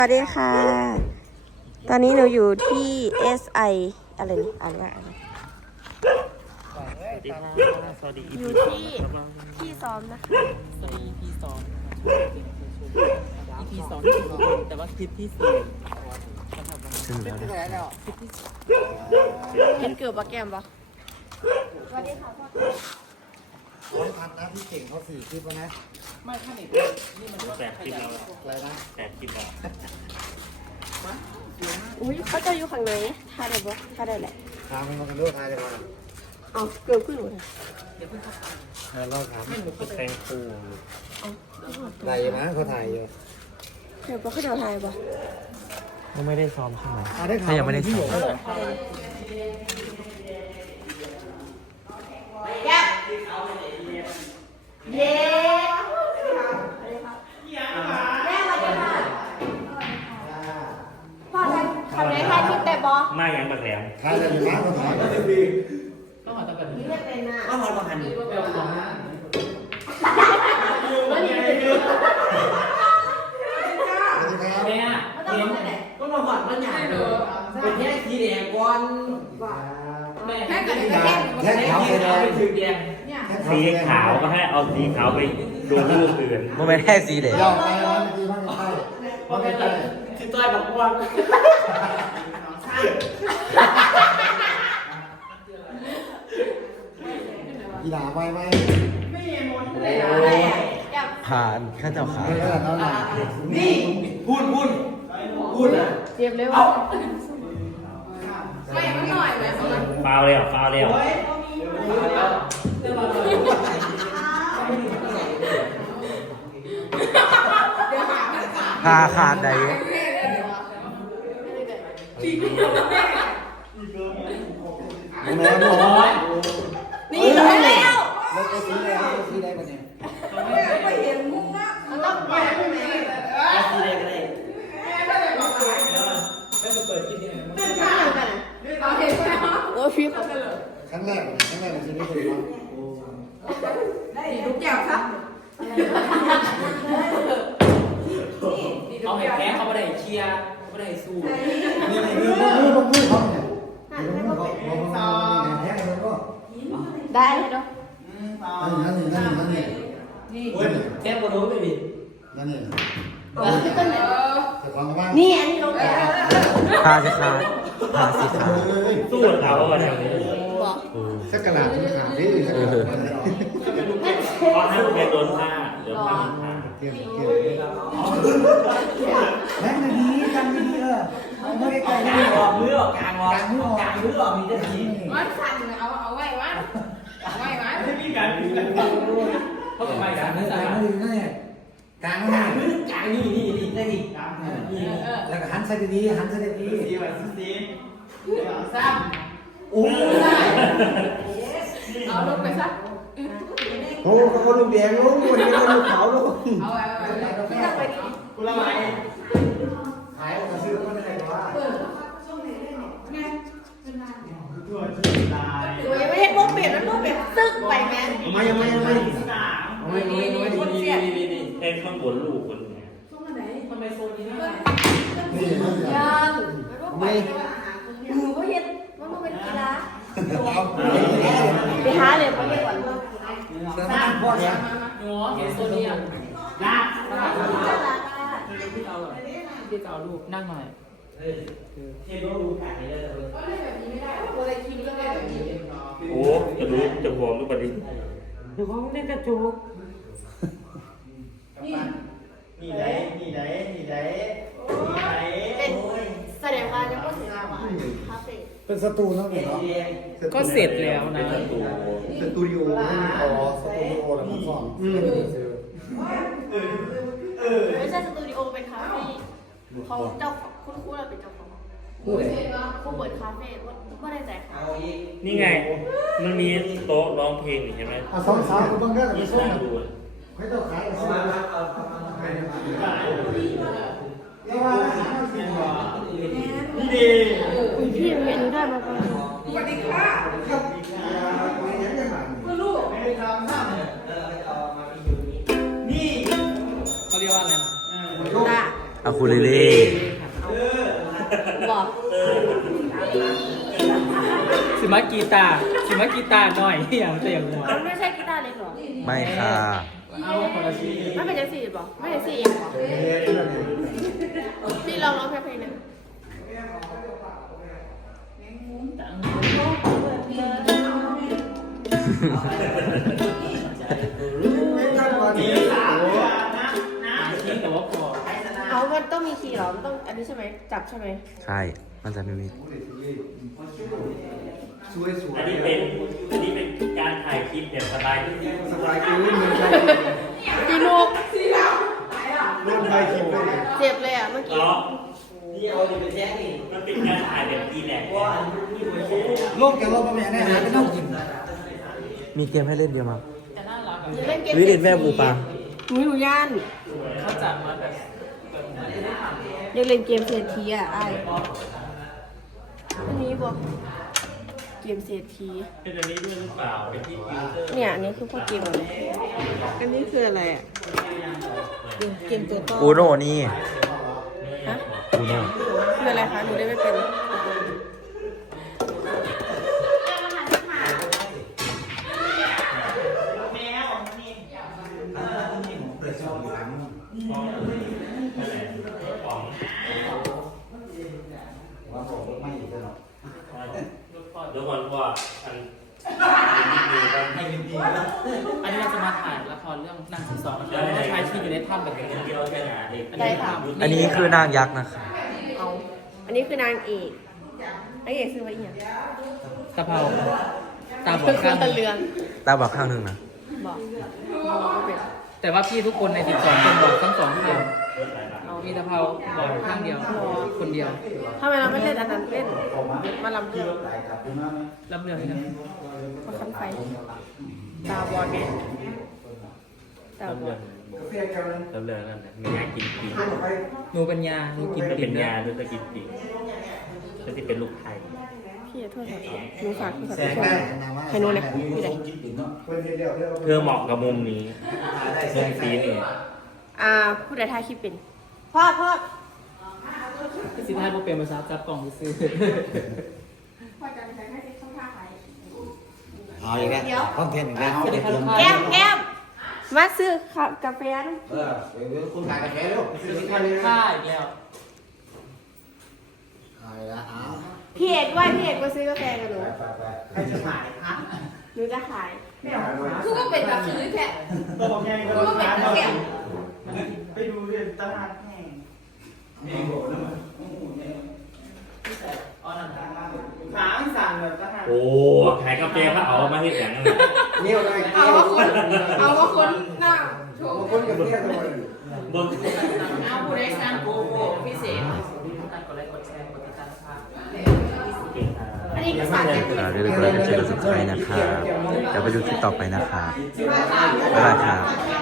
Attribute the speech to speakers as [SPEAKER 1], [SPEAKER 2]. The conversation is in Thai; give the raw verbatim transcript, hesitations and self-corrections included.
[SPEAKER 1] สวัสดีค่ะ ตอนนี้หนูอยู่ที่ เอส ไอ อะไรนี่อ่านว่าอะไร
[SPEAKER 2] สวัสดีค่ะสวัสดี
[SPEAKER 1] อยู่ที่ที่ซ้อมนะคะ
[SPEAKER 2] สวัสดี อี พี สอง อี พี สองที่ถูกแต่ว่าคลิปที่สี่ถึงแล้ว
[SPEAKER 1] เห็นเกือบปะแก้มปะ
[SPEAKER 3] ร้อยพันนะพี่เก่งเขาสี่คลิปแล้วนะ
[SPEAKER 2] ไม่ถ้าเน็ตนี่มัน
[SPEAKER 4] แปดคลิปแล้ว
[SPEAKER 3] อะไรนะ
[SPEAKER 4] แปดคลิปแล้ว
[SPEAKER 1] อุ้ยเขาจะอยู่ข้างในท่าได้ปะท่าได้แหละ
[SPEAKER 3] ถามมันมากันด้วยทายจะมา
[SPEAKER 1] อ๋อเกือบขึ้นหนูเลย
[SPEAKER 3] เออเราถาม
[SPEAKER 4] เป็นแตงคู
[SPEAKER 3] ไรนะเขาถ่ายอยู่
[SPEAKER 1] เกือบปะขึ้นเอาทายปะ
[SPEAKER 4] ก็ไม่ได้ซ้อมใช่ไหม
[SPEAKER 3] เอาได้ข่าวว่าที่อยู่ก็เลย
[SPEAKER 1] เย้แม่มาจะมาพ่อทำทำไรทายคลิปแต่บอ
[SPEAKER 4] มาอย่างบักแหลม
[SPEAKER 3] ถ่ายอะไรอยู่นะเขาถ่าย
[SPEAKER 2] ต้องมาตั้งแต่
[SPEAKER 1] นี่เป็นน่ะ
[SPEAKER 2] ต้องมาประกันอยู่ก็เป็นของ
[SPEAKER 1] วันนี้เป็น
[SPEAKER 2] แม่เห็นก็มาผ่อนมันใหญ่เลยเป็นแค่สีแดงก่อนแม่แค่กันแค่
[SPEAKER 3] แค่ขาวไปเลย
[SPEAKER 2] เป็นสีแดง
[SPEAKER 4] สีขาวก็ให้เอาสีขาวไปดูรูปอื่น
[SPEAKER 5] มันเป็นแค่สีเหลือง
[SPEAKER 3] ยอมไปแล้วเมื่อกี้มันใช่
[SPEAKER 2] เพราะแค่ที่ต้อยแบบว่าง
[SPEAKER 3] อีหลาไปไหม
[SPEAKER 5] ผ่านข้าเจ้าขา
[SPEAKER 3] ไม่ได้แล้วนะ
[SPEAKER 2] นี่พูดพูดพูดอ่ะ
[SPEAKER 1] เตรียมเร็ว
[SPEAKER 4] ฟาวเลยอ่ะฟาวเลยอ่ะ
[SPEAKER 5] พาขาดใด
[SPEAKER 3] แม่หมอ
[SPEAKER 1] นี่เลยแล้ว
[SPEAKER 3] แล้วไอ้สีแดงไอ้สีแดงกันเนี่ย
[SPEAKER 1] มันต้องไปใช่ไหม
[SPEAKER 2] สีแดงเลยแล้วมาเปิดคลิปนี้
[SPEAKER 1] ข้างกันอ่ะโอ้ฟิป
[SPEAKER 3] ครั้งแรกครั้งแรกในชีวิตเลยว่า
[SPEAKER 2] เอาให้แพ้เขาไม่ได้เชียร์เขาไม่ได้สู้
[SPEAKER 3] นี่นี่มือมือมือมือเขาเนี่ยมือเขาเขาเขาแพ้กันก็
[SPEAKER 1] ได้เลยเนาะ
[SPEAKER 3] นั่นนี่นั่นนี่นั่นนี่
[SPEAKER 2] นี่แค่บนรถไม่มี
[SPEAKER 3] นั่นนี่
[SPEAKER 1] ต้นไหน
[SPEAKER 3] แต่ฟังว่า
[SPEAKER 1] นี่อันนี้ลงแล้ว
[SPEAKER 5] พาสิขาดพาสิขาด
[SPEAKER 4] สู้กับเขาอะไรอย่างนี้
[SPEAKER 1] บอก
[SPEAKER 3] สักกระดาษที่ขาดที่สักกระดาษ
[SPEAKER 4] เพราะถ้าเป็นโดนผ้าโดนผ้ามันขาด
[SPEAKER 3] เกี่ยวเกี่ยวแม่งดีกันดีเออไม่ได้ไกล
[SPEAKER 2] ก
[SPEAKER 3] ไม่
[SPEAKER 2] ลาง
[SPEAKER 3] ได้
[SPEAKER 2] ออกมือออกกลางออกกลางมือออกกลางมือออกมีได้ที
[SPEAKER 6] มันสั่นเอาเอาไว้วะเอาไว้วะ
[SPEAKER 2] ไม่มีการมีการเขาทำไมกันไม่
[SPEAKER 3] ก
[SPEAKER 2] ใช่
[SPEAKER 3] ลางไม่ได้กลาง
[SPEAKER 2] ก
[SPEAKER 3] ไม่
[SPEAKER 2] ลา
[SPEAKER 3] ได้
[SPEAKER 2] งมือกลางนี่นี่นี่ได้ดิกลางนี่
[SPEAKER 3] แล้วก็หันใส่ดีหันใส่ดี
[SPEAKER 2] สีแบบสี
[SPEAKER 6] ซ้
[SPEAKER 3] โอ้
[SPEAKER 6] ำเอาลงไปซะ
[SPEAKER 3] โหเขาลูกแดงลูกวันนี้เขาลูกขาวลูก
[SPEAKER 6] เอาไว้เอาไว้ไม่ต้องไปดี
[SPEAKER 2] กุละไม้
[SPEAKER 3] ขายมาซื้อก็ได้ว่า
[SPEAKER 1] ตัวยังไม่เห็นโมเปลี่ยนแล้วโมเปลี่ยนตึ๊กไปแม่
[SPEAKER 3] ไม่ยังไม่ยังไม่
[SPEAKER 2] ไม่ไม่ไม่คนเสียนี่นี่นี่
[SPEAKER 4] เอ็นข้างบนลูกคนเนี่ย
[SPEAKER 2] ทำไมโซนนี้
[SPEAKER 3] นี่นี่
[SPEAKER 1] ยังไม่หนูก็เห็นว่ามันเป็นกีฬาไปหาเลยไปก่อน
[SPEAKER 3] สร้างพ่อเนี่ย
[SPEAKER 2] หนูเห็นโซนนี้อ่ะลากที่เอาที่เอาลูกนั่งหน่อยเทโลลูกไก่เลย
[SPEAKER 6] ตัวอะไรคิดก็ได้แบบนี้
[SPEAKER 4] โอ้จะรู้จะพร้อมรูปปฏิ
[SPEAKER 2] เดี๋ยวเขาเล่นกระจุก
[SPEAKER 6] นี่
[SPEAKER 2] นี่ไหนนี่ไหนนี่ไหนนี่ไหน
[SPEAKER 1] เป็นแสดงว่ายังไม่ถึงเราอ่ะคาเฟ่
[SPEAKER 3] เป็นสตูนั่นเองเนาะ
[SPEAKER 2] ก็เสร็จแล้วนะ
[SPEAKER 4] เป็นตัว
[SPEAKER 3] สตูดิโอไม่มีอ๋อสตูดิโอแล้วมันซ่อนอืม
[SPEAKER 1] ไม่ใช่สตูดิโอเป็นคาเฟ่เขาเจ้าคุณครูเราเป็นเจ้าของครูเปิดคาเฟ่ว่าไม่ได้ใจค่ะ
[SPEAKER 4] นี่ไง มันมีโต๊ะร้องเพลงนี่ใช่ไหม
[SPEAKER 3] อ่ะสองสาวคุณบังเกิดไป
[SPEAKER 4] นี่
[SPEAKER 3] ส่ง
[SPEAKER 4] น่าดู
[SPEAKER 3] ให้เจ้าขายซื้อแล้วว่าอาหารมันกินว่า
[SPEAKER 2] นี่ดี
[SPEAKER 1] พี่เห็นได้มาก่อน
[SPEAKER 6] สวัสดีค่ะ
[SPEAKER 3] ครับไม่ยังยังไง
[SPEAKER 6] คุณลูก
[SPEAKER 2] ไม่ทำซ้ำนี่เขาเรียกว่าอะไร
[SPEAKER 1] ตา
[SPEAKER 5] อะคูเลเล่
[SPEAKER 2] สิมากีตาร์สิมากีตาร์หน่อยอย่างเสียงหัว
[SPEAKER 1] มันไม่ใช่กีตาร์เล็กหรอ
[SPEAKER 5] ไม่ค่ะ
[SPEAKER 2] เอาคนละชี
[SPEAKER 1] ไม่เป็นจังสี่บอกไม่เป็นสี่เองบอกพี่ลองร้องเพลงหนึ่ง
[SPEAKER 2] ทิ้งแต่ว่าพอ
[SPEAKER 1] เอามันต้องมีคีย์เหรอมันต้องอันนี้ใช่ไหมจับใช่ไหม
[SPEAKER 5] ใช่มันจะไม่มี
[SPEAKER 3] สวยสวย
[SPEAKER 4] อันนี้เป็นอันนี้เป็นการถ่ายคลิปแบบสบายที่สุด
[SPEAKER 3] สบายคือมือใคร
[SPEAKER 1] พี่ลูก
[SPEAKER 3] ร่นใบคิดเลย
[SPEAKER 1] เจ็บเลยอ่ะเมื่อกี้
[SPEAKER 4] เนาะนี่เอาดิไปแจ้งนี่มันเป็นการถ่ายแบบดีแลกซ์
[SPEAKER 3] โลกแกโลกมาแม่แน่หาไปนั่งกิน
[SPEAKER 5] มีเกมให้เล่นเดียวมั้ง
[SPEAKER 2] แต่น่ารัก
[SPEAKER 1] เล่นเกม
[SPEAKER 5] วิเล่นแม่ปูปลา
[SPEAKER 1] หนูหนูย่าน
[SPEAKER 2] เขาจัดมาแบบ
[SPEAKER 1] ยังเล่นเกมเศรษฐีอ่ะไอ้อันนี้บอกเกมเศรษฐี
[SPEAKER 4] เป็นอันนี้ด้วยหรือเปล่าเป็นที่ฟิลเตอร์
[SPEAKER 1] เนี่ยอันนี้คือพวกเกมอะไรอันนี้คืออะไรอ่ะเกมตัวต่อ
[SPEAKER 5] อูโนนี่
[SPEAKER 1] ฮะ
[SPEAKER 5] อูโน
[SPEAKER 1] คืออะไรคะหนูได้ไม่เป็น
[SPEAKER 4] เดี๋ยวก่อนว่าอันให้ดีดีนะ
[SPEAKER 2] อันนี้เราจะมาถ่ายละครเรื่องนางสิบสองแล้วก็ชายที่อยู่ในถ้ำแบบนี้
[SPEAKER 4] เดียวแค่ไหนเด็ก
[SPEAKER 2] อันนี้ถ้ำ
[SPEAKER 5] อันนี้คือนางยักษ์นะคะ
[SPEAKER 1] เอาอันนี้คือนางเอกนางเอกซื้อไว้อีกอย่าง
[SPEAKER 2] ตะเภาตาบอ
[SPEAKER 1] คื
[SPEAKER 2] ด
[SPEAKER 1] อ
[SPEAKER 2] ข้าง
[SPEAKER 1] ตะเรือง
[SPEAKER 5] ตาบอกข้างหนึ่งนะ
[SPEAKER 1] บอกบอกไม่เป็น
[SPEAKER 2] แต่ว่าพี่ทุกคนในสิบสองคนบอกทั้งสองข้างมีตะเภาบอกข้างเดียวคนเดียว
[SPEAKER 1] ทำไมเราไม่เล่นอันนั้นเล่นมาลำเพื่อ
[SPEAKER 2] ลำเรืองนี่นะ
[SPEAKER 1] มาคันไฟตาบอดไงตาบอด
[SPEAKER 4] แล้วเรื่องนั้นนะมีงานกินปี
[SPEAKER 2] หนูเป็นยาหนูกิน
[SPEAKER 4] มัน
[SPEAKER 2] ปิ่
[SPEAKER 4] เป็น น
[SPEAKER 2] ยาย
[SPEAKER 4] าด้วยก็กินปีก็ที่เป็นลูกไทย
[SPEAKER 1] พี่โทษค่ะหนูฝากโทรศัพท์
[SPEAKER 3] แส
[SPEAKER 1] ไป
[SPEAKER 3] ง
[SPEAKER 1] ช่วย
[SPEAKER 3] ได้
[SPEAKER 1] ให้หนูเนี่ยพี่ไหน
[SPEAKER 4] เธอเหมาะกับมุมนี้มุมซีนี่
[SPEAKER 1] อ่าผู้ใดถ่ายคลิปเป็นพ่อพ่อ
[SPEAKER 2] สิท้ายโปรเป็นภาษาจับกล่องซื้อ
[SPEAKER 1] พ่อจะใช้ให้ช่องทางไหน
[SPEAKER 3] เอาอีกแล้วคอนเทนต์อีกแล้ว
[SPEAKER 1] แก้มแก้มมาซื้อกาแฟนะ
[SPEAKER 3] เออเดี๋ยวคุณถ่ายกาแฟเร็ว
[SPEAKER 2] ค่าอีกแล้ว
[SPEAKER 3] เอาอีกแล้วเอา
[SPEAKER 1] พี่เอกด้วยพี่เอกมาซื้อกาแฟกับหนู
[SPEAKER 3] ไปไป
[SPEAKER 2] ใครจะขายคะ
[SPEAKER 1] หนูจะขาย
[SPEAKER 6] คือว่าเป็นแบบซื้อแค่
[SPEAKER 2] บอกไง
[SPEAKER 6] คือว่าเป็นแค่
[SPEAKER 2] ไปดูเรื่องตลาดแห่งขาสั่งแบบตลาด
[SPEAKER 4] โอ้ขายกาแฟเขาเอามาให้แสงนั่น
[SPEAKER 3] เนี่ยเลย
[SPEAKER 6] เอาว่าคนเอาว่าคนหน้าโชว์
[SPEAKER 3] คนกับเนี่ยทั้งหมด
[SPEAKER 4] เบิ้ง
[SPEAKER 6] เอาผู้ใดสั่งโกโก้พิเศษ
[SPEAKER 2] การกดไลค์กดแชร์กดติดตามค่ะ
[SPEAKER 1] อันนี้ก็สั่งจาก
[SPEAKER 5] อ่าเดี๋ยวเราจะกด subscribe นะคะเดี๋ยวไปดูคลิปต่อไปนะคะบ๊ายบายครับ